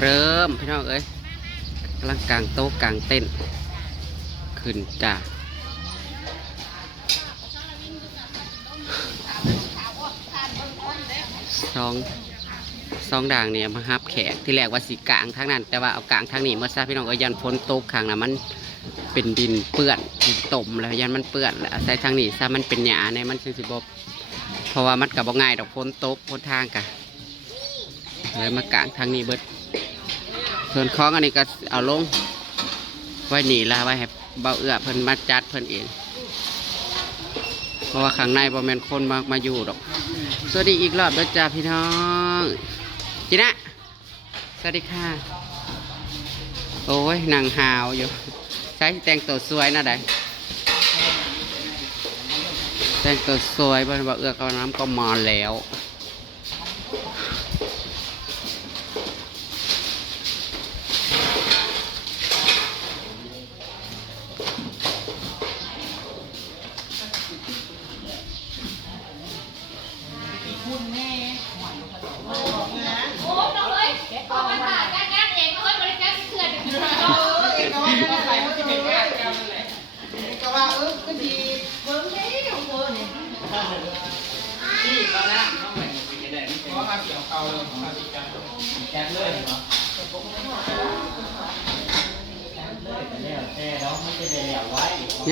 เริ่มพี่น้องเอ้ยกำลังกางโต๊ะกางเต้นขึ้นจ้าสองด่างเนี่ยมาฮับแขกที่แรกว่าสีกลางทางนั้นแต่ว่าเอากลางทางนี้เมื่อซาพี่น้องก็ยันพ้นโต๊ะข้างนะมันเป็นดินเปื้อนดินต่มแล้วยันมันเปื้อนแล้วใส่ทางนี้ซามันเป็นหยาในมันสิบบเพราะว่ามันกับบ่ง่ายดอกพ้นโต๊ะพ้นทางกะเลยมากางทางนี้เบิดส่วนคล้องอันนี้ก็เอาลงไว้หนีละไว้ให้เบาเอื้อเพิ่นมาจัดเพิ่นเองเพราะว่าข้างในบ่แม่นคนมาอยู่ดอกสวัสดีอีกรอบด้วยจ้าพี่น้องจีน่ะสวัสดีค่ะโอ้ยนางหาวอยู่ใช้แต่งตัวสวยนะได้แต่งตัวสวยเพิ่นเบาเอื้อก็น้ำก็มาแล้ว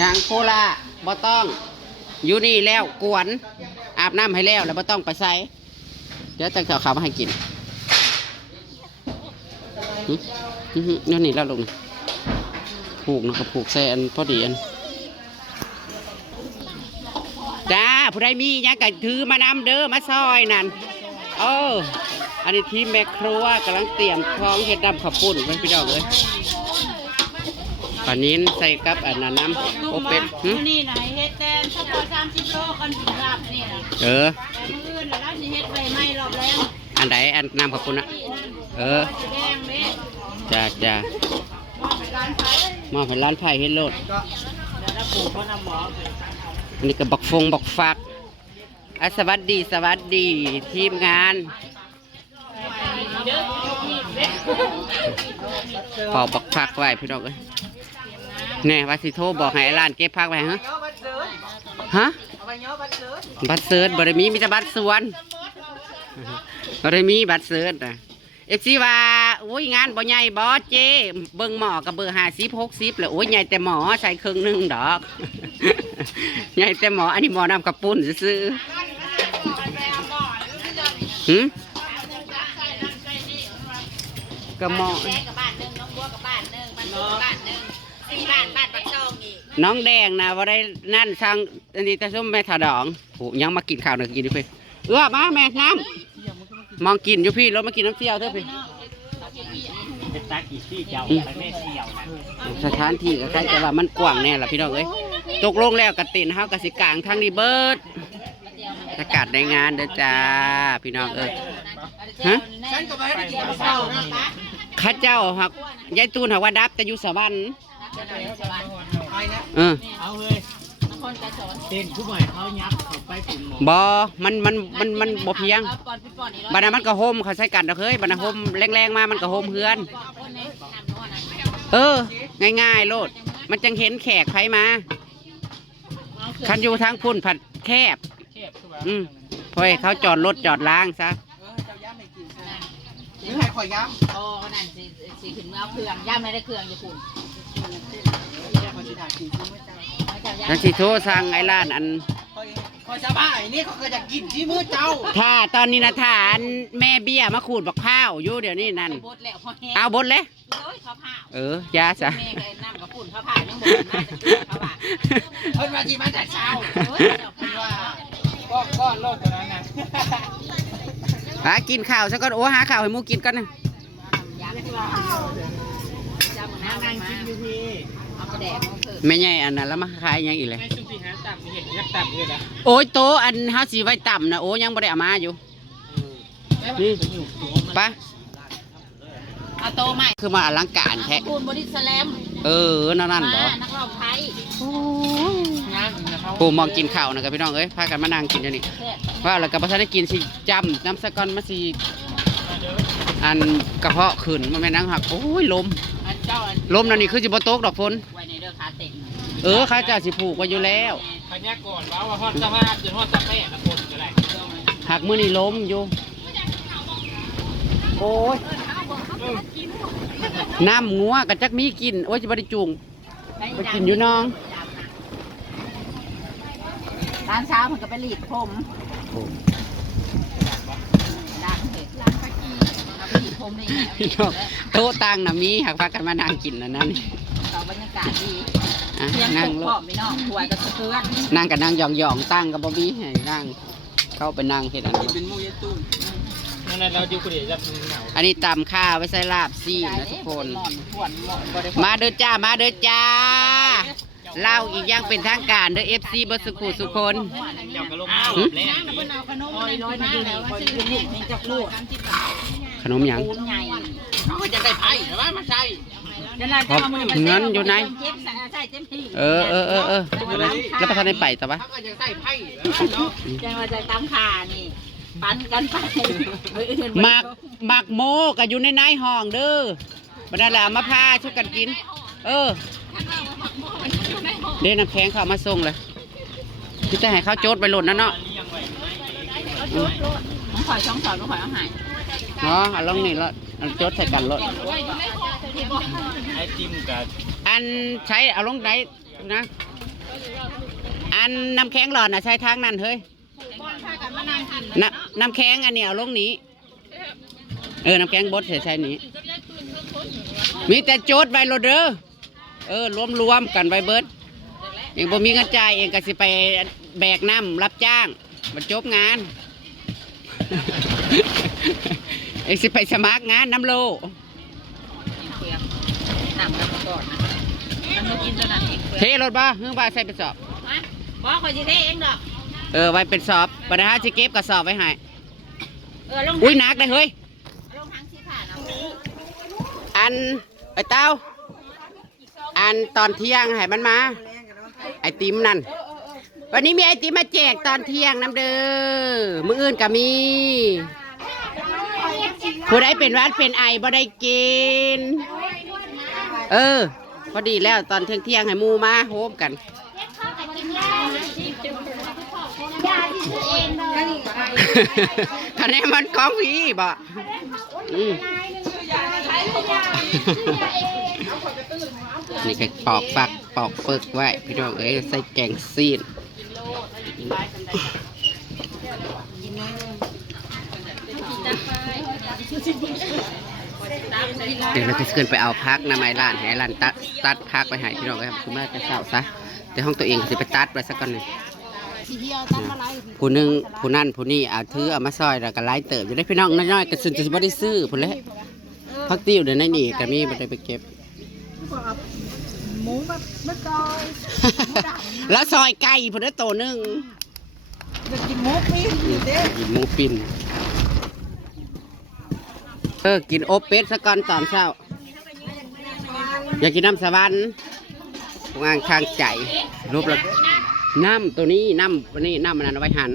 ยังโคล่าบ่ต้องอยู่นี่แล้วกวนอาบน้ำให้แล้วบ่ต้องไปใส่เดี๋ยวจะเอาข้าวมาให้กินนี่นี่แล้วลงผูกนะครับผูกแซนพอดีอันจ้าผู้ใดมียังก็ถือมานำเด้อมาซอยนั่นอันนี้ทีมแม่ครัวกำลังเตรียมท้องเห็ดดำข้าวปุ้นเป็นพี่น้องเลยปลานิ้นใส่กับอันนั้นน้ำโอเป็ดนี่ไหนเฮ็ดแตนถ้าพอ30 โลกันถึงลาบนี่นะแต่มื้อแล้วสิเฮ็ดไปไม่รอบแล้วอันใดอันน้ำข้าวปุ้นนะแดงเด้จ้ามอบให้ร้านไผ่เฮ็ดโลดอันนี้ก็บักฟงบักฟักสวัสดีทีมงานเป่าบักฟักไว้พี่น้องเอ้ยแน่ว่าสิโทรบอกให้ร้านเก็บพักไว้ฮะบัตรเสิร์ชบริมีแต่บัตรส่วนบริมีบัตรเสิร์ชนะFC ว่าโอ้ยงานบ่ใหญ่บ่เจเบิ่งหมอกับเบอร์50-60เลยโอ้ยใหญ่แต่หมอใส่ครึ่งนึงดอกใหญ่แต่หมออันนี้หมอนำกระปุ้นซื้อกับหมอน้องแดงนะว่าได้นั่นสั่งอันนี้จะส้มแม่ถาดองโหยังมากินข้าวหนึ่งกินดิพี่มาแม่น้ำมองกินอยู่พี่รถมากินน้ำเสี่ยวเถอะพี่สถานที่ก็ใกล้แต่ว่ามันกว้างแน่ละพี่น้องเอ้ยตกลงแล้วกระตินเฮากระสิกลางทางนี้เบิดอากาศในงานเด้อจ้าพี่น้องเอ้ยข้าเจ้าหักยายตูนหักว่าดับแต่อยู่สวรรค์เอาเลยเต้นผู้ใหม่เขายับเขาไปฝุ่นหมอมันบ่เพียงบรรณามันก็โฮมเขาใช้กันเด้อเฮ้ยบรรณาโฮมแรงๆมามันก็โฮมเฮือนง่ายๆโลดมันจังเห็นแขกใครมาคันอยู่ทางพุ่นผัดแคบเพราะเขาจอดรถจอดล้างซะหรือให้ข่อยย้ำนั่นสิถึงเอาเครื่องย่ำไม่ได้เครื่องอยู่คุณนั่นสิโทรสั่งไอ้ร้านอันคอยสบายนี่เขาก็จะกินที่มือเจ้าถ้าตอนนี้นะฐานแม่เบี้ยมาขูดบักข้าวอยู่เดี๋ยวนี้นั่นเอาบดเลยยาจ้ะน้ำกับฝุ่นเขาผ่ายังบดน่าจะเขาผ่าเพิ่นมาที่มาแต่เช้าก้อนโลดตัวนั้นนะหากินข้าวซะก่อนหาข้าวให้มูกินกันนะไม่ใช่อันนั้นแล้วมาขายยังอีกเลยโอ้ยโตอันเฮาสีไว้ต่ำนะโอ้ยังบ่ได้เอามาอยู่นี่ปะเอาโตใหม่คือมาอลังการแท้ปูนบอดี้สแลมนั่นบ่นักร้องไทยปูมองกินข้าวนะครับพี่น้องเอ้ยพากันมานั่งกินอยู่นี่ว่าแล้วกับภาษาได้กินสิจำน้ำสะก้อนมาสิ อันกระเพาะขึ้นมันแม่นนังหักโอ้ยลม อันเจ้าอัน ลมนั่นนี่คือสิบ่ตกดอกฝน ไว้ในเด้อขาเต็ง ข้าเจ้าสิผูกไว้อยู่แล้ว พญากรว่าฮอดสมาร์ทจนฮอดสเปะนะคนก็ได้ หักมื้อนี้ลมอยู่โอ้ยน้ำงัวกะจักมีกินโอ้ยสิบ่ได้จุ่งไปกินอยู่น้อง ร้านเช้ามันก็ไปหลีดผมร้านเห็ดร้านปากีเอาไปหลีดผมเลย พี่น้องโต๊ะตั้งน่ะมีหักพากันมานั่งกินแล้วนั่น ต่อบรรยากาศดี อ่ะ เพียง นั่ง ตก ล ของ บไม่นอกถวยกับเพื่อน นั่งกับนั่งหยองๆตั้งกับบ่มีให้นั่งเข้าไปนั่งเฮ็ดอันนี้ เป็นมูยตู้นั่นเราอยู่คนเดียวจะเหงา อันนี้ตำข้าวไว้ใส่ลาบซีนนะทุกคน หมอนขวนหมอนบริ มาเด้อจ้ามาเด้อจ้าเล่าอีกอย่างเป็นทางการเด้อ FC บ่สุขุสุคน เจ้ากระโลกเอาแล้ น้ำมันเอาขนมน้อยๆนี่แล้วว่าซื้อนี่นี่จะพูด ขนมหยัง ปูนใหญ่ เขาจะได้ไพ่หรือว่ามาใช่ เดี๋ยวเราจะเอามือมา เงินอยู่ไหน เจ็บใส่เต็มที่ เออแล้วประธานได้ไปแต่ว่า เขาก็จะใส่ไพ่แล้วเนาะ จะมาใจตามขานี่ปันกันไป หมักโมก็อยู่ในห้องเด้อบัดนั้นแหละเอามาพาชุกกันกิน เด้น้ำแข็งเขาเอามาส่งเลยพี่จะให้เขาโจดไปหล่นนั่นเนาะ ผมขอช่องสอนผมขอเอาหาย เอาลงนี่แล้วเอาโจดใส่กันรถ ไอติมกับ อันใช้เอาลงไหนนะอันน้ำแข็งหลอดน่ะใช้ทางนั้นเฮ้ยน้ำแข็งอันนี้เอาลงนี้น้ำแข็งบดใช้นี้มีแต่โจดไว้โลดเด้อรวมกันไว้เบิดเองบ่มีเงินจ่ายเองก็สิไปแบกน้ำรับจ้างมาจบงาน เองสิไปสมัครงานน้ำโล หนังกันก่อนมันมากินตัวนั้นเอง เทรถบ้าเฮือบ้าใส่เป็นสอบ บอกขอจะเทเองดอก ไว้เป็นสอบปัญหาสิเก็บกระสอบไว้ให้ ลง อุ้ยหนักได้เฮ้ย ลงทางสีผ่านเอา อันไอ้เต้าอันตอนเที่ยงให้มันมา ไอติมนั่นวันนี้มีไอติมมาแจกตอนเที่ยงน้ำเด้อมื้ออื่นก็มีผู้ใดเป็นหวัดเป็นไอบ่ได้กินพอดีแล้วตอนเที่ยงให้หมูมาโฮมกันคะแนนมันของพี่บ่นี่ก็ปอกฝักปอกเฟิกไว้พี่น้องใส่แกงซีนเดี๋ยวเราจะขึ้นไปเอาพักนะไม้ร้านให้ร้านตัดพักไปให้พี่น้องครับคุณแม่จะเศร้าซะแต่ห้องตัวเองก็จะไปตัดไปสักก่อนหนึ่งผู้หนึ่งผู้นั่นผู้นี่เอาถือเอามาซอยแล้วก็ไล่เติบจะได้พี่น้องน้อยๆกระสุนจะไม่ได้ซื้อผู้เละพักติ้วเดี๋ยวในนี่ก็มีไม่ได้ไปเก็บหมูแบบไม่ซอยแล้วซอยไก่ผู้ได้โตหนึ่งจะกินหมูปิ้นกินหมูปิ้นกินโอเป็ดสักก่อนตอนเช้าอยากกินน้ำสวรรค์วางทางใจรูปแล้วน้ำตัวนี้น้ำวันนี้น้ำมันเอาไว้หัน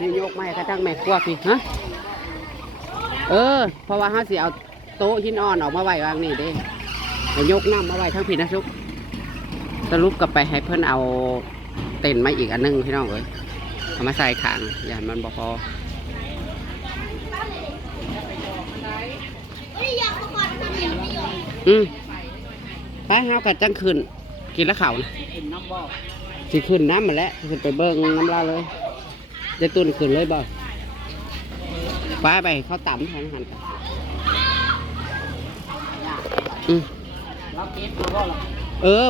นี่ยกไม้กระทั่งแม่ครัวพี่ฮะเพราะว่าเขาสิเอาโต๊ะหินอ่อนออกมาไว้วางนี่เด้ยกน้ำมาไว้ทั้งพี่นะซุกสรุปกลับไปให้เพื่อนเอาเต็นท์มาอีกอันนึงพี่น้องเอ้ยเอามาใส่ขางอย่ามันบ่พอไปเอากัดจังขึ้นกินแล้วเข่านะสิขึ้นน้ำมาแล้วขึ้นไปเบิ้งน้ำลาเลยจะตุนขึ้นเลยบ่ไปเขาต่ำทางหันไป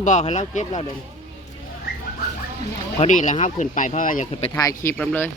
บอกให้เราเก็บเราเดินพอดีแล้วครับขึ้นไปเพราะว่าอยากขึ้นไปถ่ายคลิปแล้วเลย